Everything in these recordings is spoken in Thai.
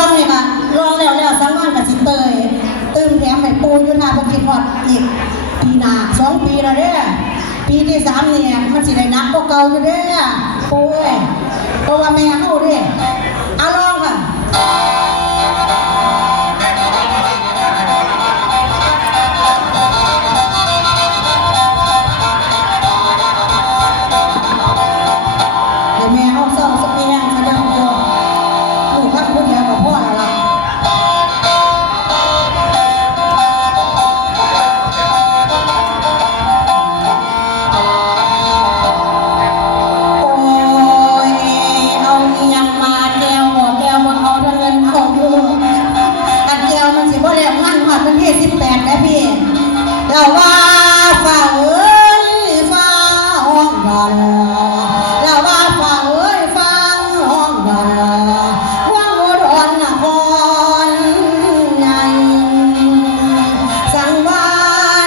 องนี่ค่ะร้องแล้วสังวานกับสิเตยตื่นแถมให้ปูอยู่หน้าพระคิดฮอดอีกปีหน้า2 ปีแล้วเด้อปีที่3เนี่ยมันสิได้นักกว่าเก่าอยู่เด้อปูเอ้ยเพราะว่าแม่เฮาเด้เอาลองค่ะแม่เฮาเศร้าสักปียังเขาจะเอาลูกพักผู้เดียวกับพ่อแล้วล่ะ18นะพี่เราว่าฝ่าเอ้ยฝ่าห้องดันเราว่าฝ่าเอ้ยฝ่าห้องดันว่างอุดรนครใหญ่สังวา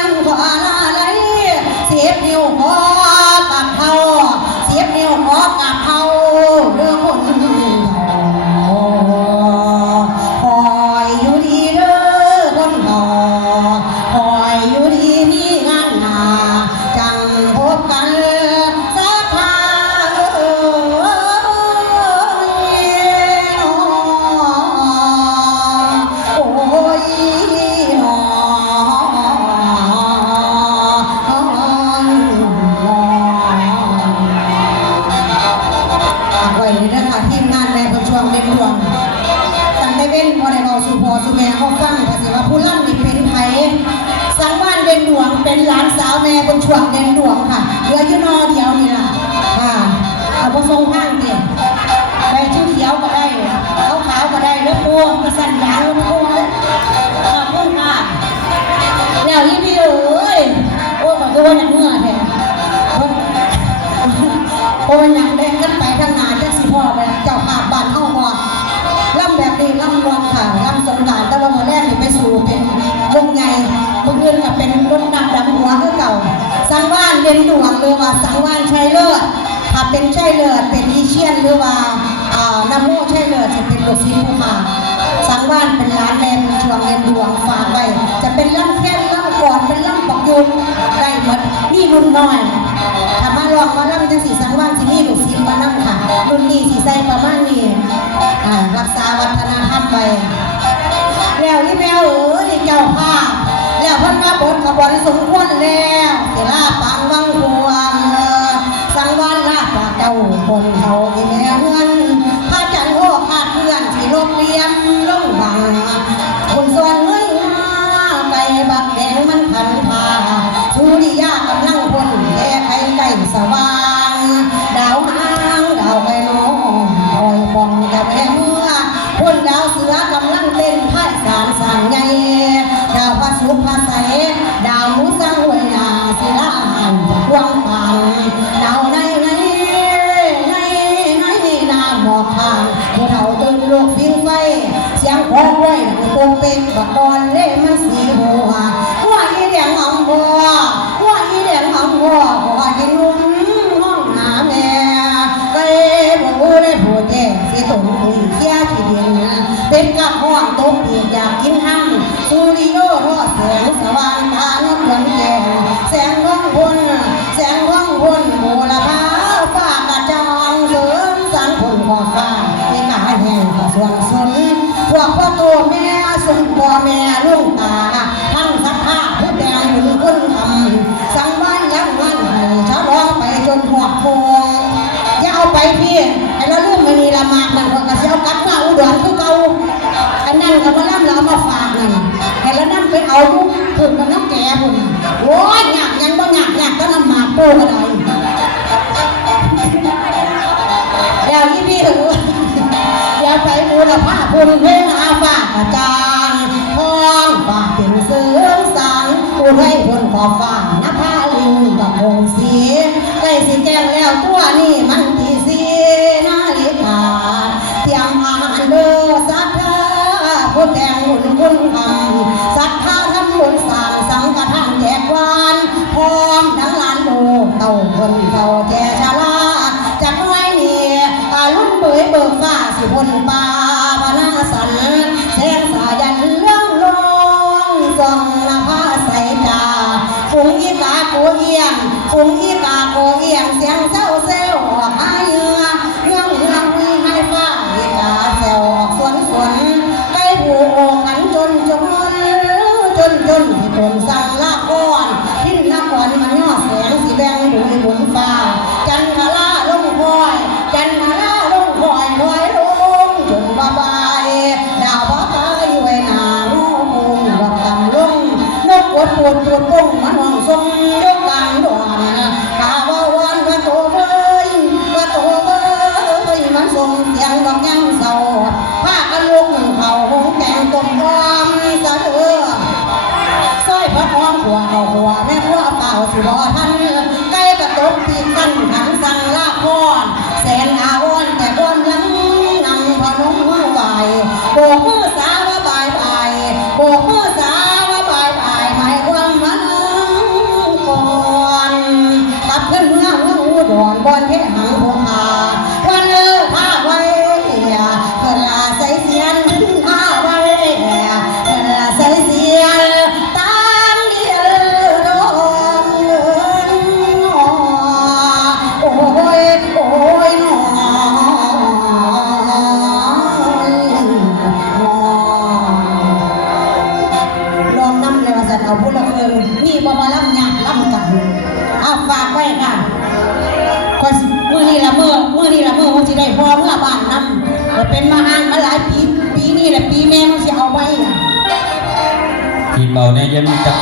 นขออะไรเสียบนิ้วขอกับเท้าเสียบนิ้วขอกับเท้าเรื่องคนคอยอยู่ดีเด้อคนหอคอยอยู่ดีมีงานหนาจังพบกันสักคราโอ้ยหนอไว้นี่นะคะทีมงานแม่คนช่วงเล่นดวงตั้งแต่เว้นพอได้เราสู่พ่อสู่แม่เขาฟังภาษีว่าผู้ล่ำนี่เป็นไผสังวานเด่นดวงเป็นหลานสาวแม่บนช่วงเด่นดวงค่ะเหลืออยู่นอเดียวนี่ล่ะค่ะเอาผสมข้างเดียวไปชื่อเขียวก็ได้ขาวก็ได้เลือดปูกระสันยางเลือดปูขอบคุณค่ะแล้วนี่พี่เอ้ยโอ้ก็คือว่าอย่างเมื่อแท้โอ้ยอย่างแดงกันไปทางหนาจะสิพ่อแบบเจ้าภาพบ้านเฮาบ่ล่ำแบบนี้ล่ำรวมค่ะล่ำสงกรานต์แต่ว่าเมื่อแรกนี่ไปสู่เป็นวงใหญ่เมื่อคืนก็เป็นรถดำหัวคือเก่าสังวานเด่นดวงหรือว่าสังวานชัยเลิศถ้าเป็นชัยเลิศเป็นอีเชียนหรือว่าน้ำโมชัยเลิศจะเป็นรถสีภูเขาสังวานเป็นร้านแรมช่วงเด่นดวงฝากไว้จะเป็นล่ำแค่ล่ำก่อนเป็นล่ำปักยุนได้หมดนี่รุ่นน้อยถ้ามาลองมาล่ำจังสีสังวานสีนี่ลูกศิษย์มานั่งค่ะรุ่นนี้สีใส่ประมาณนี้รักษาวัฒนธรรมไปแล้วนี่แมวนี่เจ้าภาพแล้วพันมาบนขบวนสมควรแล้วเสลาปังวังพวงสังวานลาปาเจ้าคนเขาที่แม่เงินพระจันทร์โอ้ขาดเพื่อนที่โรงเรียนลงบังคนส่วนเงินไปบักแดงมันพันพาสุริยากำลังพลแค่ใครใกล้สว่างดาวหางดาวไปน้องคอยฟองกับแม่เมื่อพ่นดาวเสือกำลังเต้นไพ่สารสั่งใหญ่ดาวพระสุภาใสดาวมุสังเวนาศิลาหันกวางปันดาวในนาหมอกผ่านผู้เฒ่าตื่นลูกพิงไฟเสียงคอไว้ดังโป่งเป็นบักบอลเล่มันสีหัวว่าอีแดงหอมบัวว่าอีแดงหอมบัวขอให้นุ่มห้องหาแม่ไปบ่ได้ผู้แท้สิตงคุยเสียที่ดินเป็นกับห้องตกอีกอยากกินห้ำสุริโยรอแสงสว่างตาน้ำเงินแก่แสงว่องวนโบราณฟ้ากระจองเสริมสังผลขอฟ้าในกายแห่งกระส่วนสนพวกพ่อโตแม่สมพ่อแม่ลุงตาทั้งสัทธาผู้แดงหนุนคนทำสังวานยังวันให้ชะลอไปจนหัวโพงอย่าเอาไปพี่ไอ้เราเรื่องมันมีละมากนั่นก็เสียวกัดมาอุดรคือเก่าอันนั้นก็มาล่ำเรามาฝากนั่นไอ้แล้วนั่นไปเอาถูกกับน้ำแก่พุ่นโอ้ยหยาบยังบ่หยาบก็น้ำหมากโป้ก็ได้เดี๋ยวนี่พี่เดี๋ยวไปบูรพาพุ่นเพลงอาฝากอาจารย์ท้องฝากเป็นเสือสังผู้ให้พุ่นขอฝากนภาลิงกับพงศรีใกล้สิแจ้งแล้วตัวนี้มันที่สีนาฬิกาเที่ยงอ่านเด้อสัทธาผู้แต่งหุ่นคุณคำศรัทธาทำบุญสร้างสังฆทานแจกวานพร้อมทั้งล้านโลเต่าคนเต่าแก่ชาลาจากน้อยนี่รุ่นเบยเบิกฟ้าสิบนป่าพนาสัน กาโกเอียงฝูงอีกาโกเอียงเสียงเซลเซลออกมาเยือเรื่องมีให้ฟ้าอีกาเซลออกสวนไก่ผูโอขันจนที่คนสั่งลาก้อนพินนครมันย่อแสงสีแดงบุยบนฟ้าจันทราลงคอยคอยลงจนบาบายดาวบ้าไปไว้หนาหูภูมิวัดตำลงนกปวดปุ้งมันห้องทรงยกกลางดอนกาว่าวันว่าโตเว้ยมันส่งเสียงดอกยังเศร้าผ้ากันลุกเขาหงแกงต้มความสะเทือซอยพระพองหัวเอาหัวแม่หัวเปล่าสิบ่ทันใกล้กระตกปีกกันหันสั่งลาพรแสนอาวรแต่บนยังนั่งพนมมือไหวโบกมือสาวบายโบกมือสาวบายหมายความมันก่อนตัดขึ้นเมืองอุดรบนเทหังพงาวันเลิกผ้าไว้เพื่อลาใส่เสียนผ้าไว้เพื่อลาใส่เสียนตามเดียวโอ้ยหนอลองนำเลยว่าสันเอาพูดละเกินนี่บ่มาล่ำยากล่ำกันเอาฝากไว้ค่ะมือนี่ละเมื่อมันสิได้พอเมื่อบ้านนำจะเป็นมาห่างมาหลายปีนี้แหละปีแม่มันสิเอาไว้ทีมเราเนี่ยยังมี